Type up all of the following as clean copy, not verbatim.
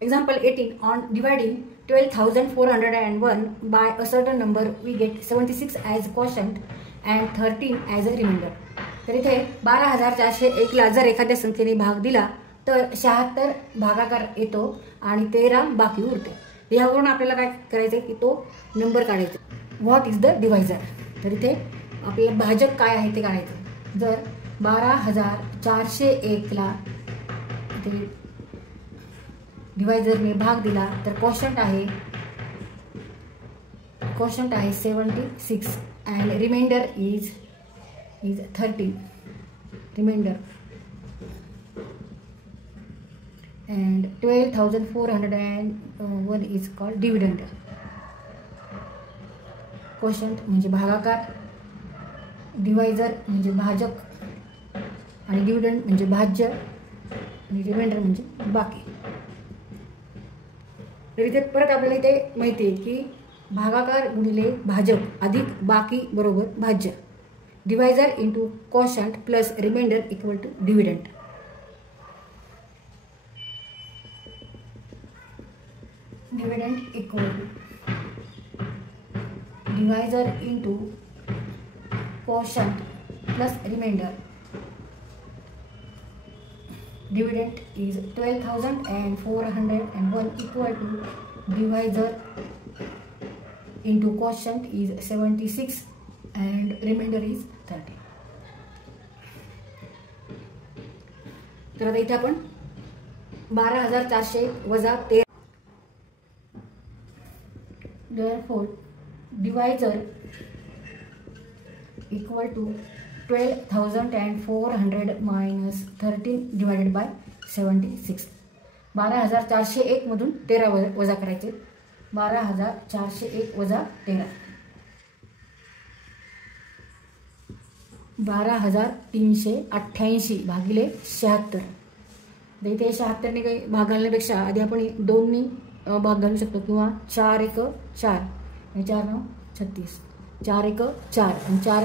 Example 18. On dividing 12,401 by a certain number, we get 76 as quotient and 13 as a remainder. तर इथे 12,401 ला जर एखाद्या संख्येने भाग दिला तर 76 भागाकार येतो आणि 13 बाकी उरते. यावरून आपल्याला काय करायचं की तो नंबर काढायचा. What is the divisor. तर इथे आपल्याला भाजक काय आहे ते काढायचं. जर 12,401 ला ते डिवायझरने भाग दिला तर क्वोशंट आहे 76 and remainder is 13. Remainder and 12,401 is called dividend. Quotient म्हणजे भागाकार, डिवायझर म्हणजे भाजक आणि डिव्हिडंड म्हणजे भाज्य आणि रिमाइंडर म्हणजे बाकी. तर इथे परत आपल्याला इथे माहिती आहे की भागाकार गुणिले भाजक अधिक बाकी बरोबर भाज्य. Divisor into quotient plus remainder equal to dividend. Dividend equal to divisor into quotient plus remainder. Dividend is 12,401 equal to divisor into quotient is 76 and remainder is 30. तर आता इथे आपण 12,400 वजा 13. Therefore divisor equal to 12,400 minus 13 divided by 76. 12,401 मधून 13 वजा करायचे. 12,401 वजा 13 12,388 भागिले 76. इथे 76 ने काही भाग घालण्यापेक्षा आधी आपण 2 नी भाग घालू शकतो किंवा 4 1 4 आणि 4 9 36. 4 1 4 आणि 4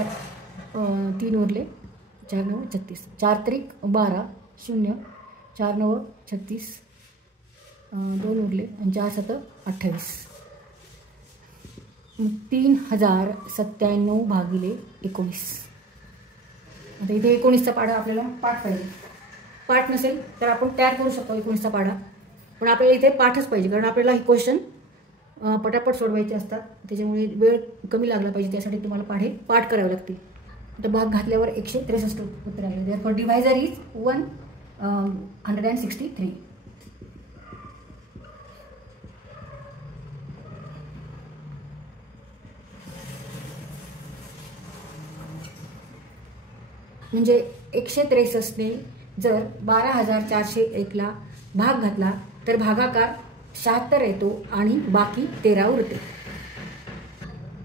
3 उरले 4 9 36. 4 त्रिक 12 0 4 9 36 2 उरले आणि 4 7 28. 3,097 भागिले 19. आता इथे 19चा पाढा आपल्याला पाठ पाहिजे. पाठ नसेल तर आपण तयार करू शकतो 19चा पाढा, पण आपल्याला इथे पाठच पाहिजे कारण आपल्याला ही क्वेश्चन पटापट सोडवायचे असतात. त्याच्यामुळे वेळ कमी लागला पाहिजे, त्यासाठी तुम्हाला पाठ करावे लागतील. तर भाग घातल्यावर 163 उत्तर आले. Therefore divisor is 163. म्हणजे 163 ने जर 12,401 ला भाग घातला तर भागाकार 76 येतो आणि बाकी 13 उरते.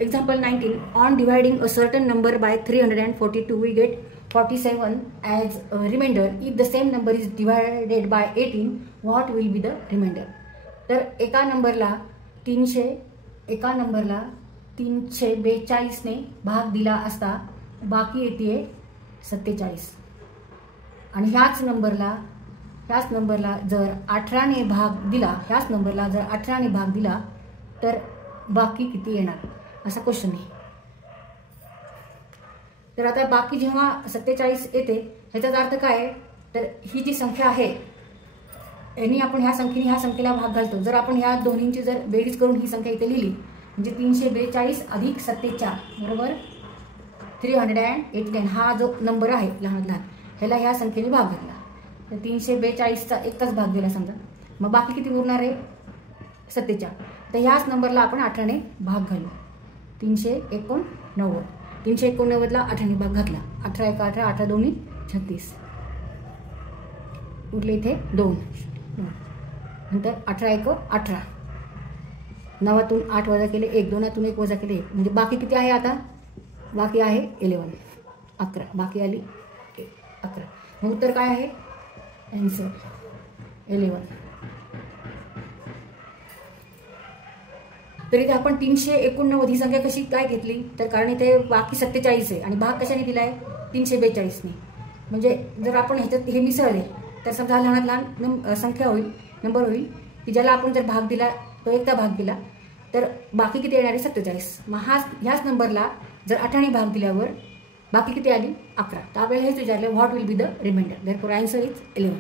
Example 19. On dividing a certain number by 342, we get 47 as a remainder. If the same number is divided by 18, what will be the remainder? तर एका नंबरला 342 ने भाग दिला असता बाकी येते 47. आणि ह्याच नंबरला जर 18 ने भाग दिला तर बाकी किती येणार असा क्वेश्चन आहे. तर आता बाकी जेव्हा 47 येते ह्याचा अर्थ काय आहे, तर ही जी संख्या आहे यांनी आपण ह्या संख्येला भाग घालतो. जर आपण ह्या दोन्हींची जर बेरीज करून ही संख्या इथे लिहिली म्हणजे 342 अधिक 47 बरोबर 389. हा जो नंबर आहे लहान ह्याला ह्या संख्येने भाग घातला तर 342चा एकच भाग दिला समजा, मग बाकी किती उरणार आहे 47. तर ह्याच नंबरला आपण 18 ने भाग घालू. 389 ला 18 ने भाग घातला. 18 1 18 18 2 36 उरले इथे 2. नंतर 18 1 18 9तून 8 वजा केले 1 2तून 1 वजा केले 1 म्हणजे बाकी किती आहे. आता बाकी आहे 11 बाकी आली 11. मग उत्तर काय आहे आन्सर 11. तर इथे आपण 389 ही संख्या कशी काय घेतली तर कारण इथे बाकी 47 आहे आणि भाग कशाने दिलाय 342 ने. म्हणजे जर आपण ह्याच्यात हे मिसळले तर समजा लहानात लहान संख्या होईल नंबर होईल की ज्याला आपण जर भाग दिला तो एकदा भाग दिला तर बाकी किती येणार आहे 47. मग ह्याच नंबरला जर 8ने भाग दिल्यावर बाकी किती आली 11. तर आपल्याला हेच विचारलं what will be the remainder. Therefore answer is 11.